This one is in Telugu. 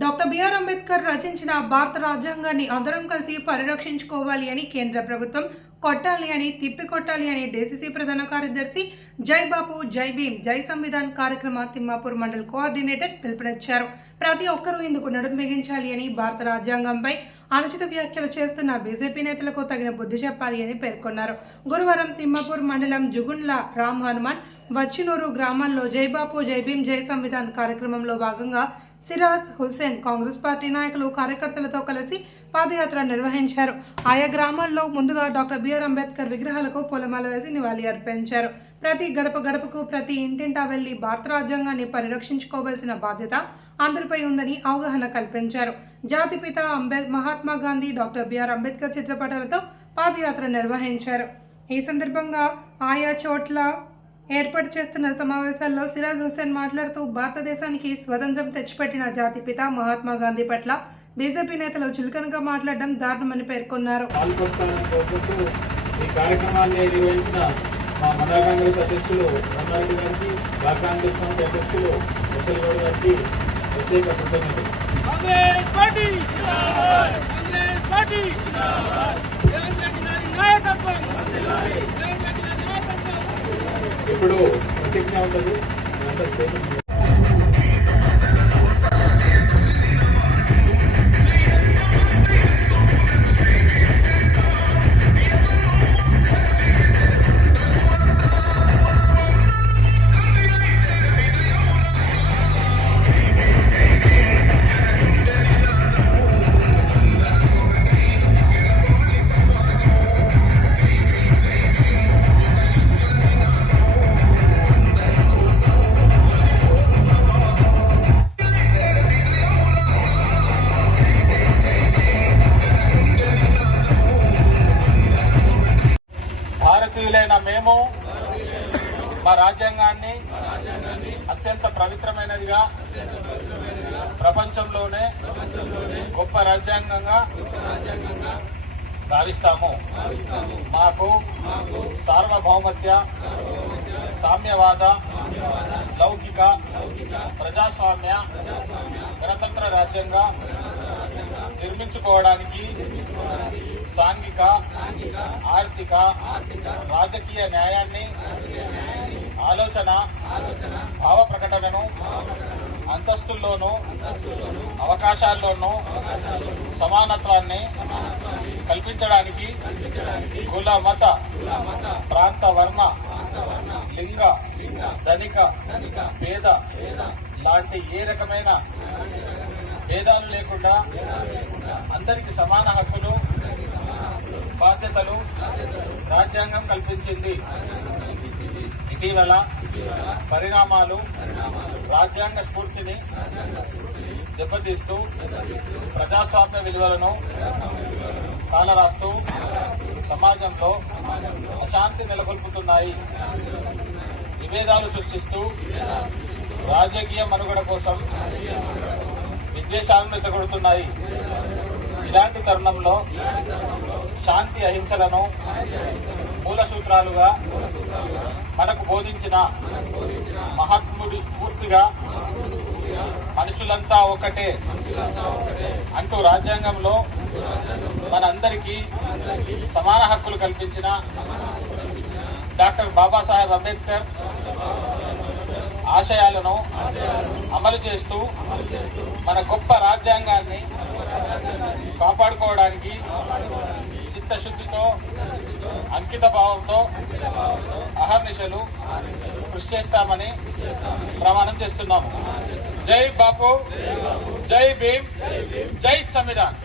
డాక్టర్ బిఆర్ అంబేద్కర్ రచించిన భారత రాజ్యాంగాన్ని అందరం కలిసి పరిరక్షించుకోవాలి అని కేంద్ర ప్రభుత్వం కొట్టాలి అని తిప్పికొట్టాలి అని డీసీసీ ప్రధాన కార్యదర్శి జై బాపు జై భీమ్ జై సంవిధాన్ కార్యక్రమ తిమ్మాపూర్ మండల్ కోఆర్డినేటర్ పిలుపునిచ్చారు. ప్రతి ఒక్కరూ ఇందుకు నడుం బిగించాలి అని, భారత రాజ్యాంగంపై అనుచిత వ్యాఖ్యలు చేస్తున్న బీజేపీ నేతలకు తగిన బుద్ధి చెప్పాలి అని పేర్కొన్నారు. గురువారం తిమ్మాపూర్ మండలం జుగుండ్ల రామ్ హనుమాన్ వచ్చినూరు గ్రామాల్లో జై బాపు జై భీమ్ జై సంవిధాన్ కార్యక్రమంలో భాగంగా సిరాజ్ హుస్సేన్ కాంగ్రెస్ పార్టీ నాయకులు కార్యకర్తలతో కలిసి పాదయాత్ర నిర్వహించారు. ఆయా గ్రామాల్లో ముందుగా డాక్టర్ బిఆర్ అంబేద్కర్ విగ్రహాలకు పూలమాల వేసి నివాళి అర్పించారు. ప్రతి గడప గడపకు, ప్రతి ఇంటింటా వెళ్లి భారత రాజ్యాంగాన్ని పరిరక్షించుకోవాల్సిన బాధ్యత అందరిపై ఉందని అవగాహన కల్పించారు. జాతిపిత మహాత్మా గాంధీ, డాక్టర్ బిఆర్ అంబేద్కర్ చిత్రపటాలతో పాదయాత్ర నిర్వహించారు. ఈ సందర్భంగా ఆయా చోట్ల ఏర్పాటు చేస్తున్న సమావేశాల్లో సిరాజ్ హుస్సేన్ మాట్లాడుతూ, భారతదేశానికి స్వతంత్రం తెచ్చిపెట్టిన జాతిపిత మహాత్మా గాంధీ పట్ల బీజేపీ నేతలు చులకనగా మాట్లాడడం దారుణమని పేర్కొన్నారు. ఈ కార్యక్రమాన్ని నిర్వహించిన మా మండల కాంగ్రెస్ అధ్యక్షులు రమణారెడ్డి గారికి, బ్లాక్ కాంగ్రెస్ కమిటీ అధ్యక్షులు ముసలిగౌడ్ గారికి ప్రత్యేక కృతజ్ఞతలు. ఇప్పుడు ప్రతిజ్ఞ ఉంటుంది. భారతీయులైన మేము మా రాజ్యాంగాన్ని అత్యంత పవిత్రమైనదిగా, ప్రపంచంలోనే గొప్ప రాజ్యాంగంగా భావిస్తాము. మాకు సార్వభౌమత్య, సామ్యవాద, లౌకిక, ప్రజాస్వామ్య, గణతంత్ర రాజ్యంగా నిర్మించుకోవడానికి సాంఘిక, ఆర్థిక, రాజకీయ న్యాయాన్ని, ఆలోచన, భావ ప్రకటనను, అంతస్తుల్లోనూ అవకాశాల్లోనూ సమానత్వాన్ని కల్పించడానికి కుల, మత, ప్రాంత, వర్ణ, లింగ, ధనిక, పేద లాంటి ఏ రకమైన భేదాలు లేకుండా అందరికి సమాన హక్కులు, బాధ్యతలు రాజ్యాంగం కల్పించింది. ఇటీవల పరిణామాలు రాజ్యాంగ స్ఫూర్తిని దెబ్బతీస్తూ ప్రజాస్వామ్య విలువలను కాలరాస్తూ సమాజంలో అశాంతి నెలకొల్పుతున్నాయి. విభేదాలు సృష్టిస్తూ రాజకీయ మనుగడ కోసం విద్వేషాలను రెచ్చగొడుతున్నాయి. ఇలాంటి తరుణంలో శాంతి, అహింసలను మూల సూత్రాలుగా మనకు బోధించిన మహాత్ముడి స్ఫూర్తిగా మనుషులంతా ఒకటే అంటూ రాజ్యాంగంలో మనందరికీ సమాన హక్కులు కల్పించిన డాక్టర్ బాబాసాహెబ్ అంబేద్కర్ ఆశయాలను అమలు చేస్తూ మన గొప్ప రాజ్యాంగాన్ని కాపాడుకోవడానికి చిత్తశుద్ధితో, అంకిత భావంతో అహర్నిశలు కృషి చేస్తామని ప్రమాణం చేస్తున్నాము. జై బాపు, జై భీమ్, జై సంవిధాన్.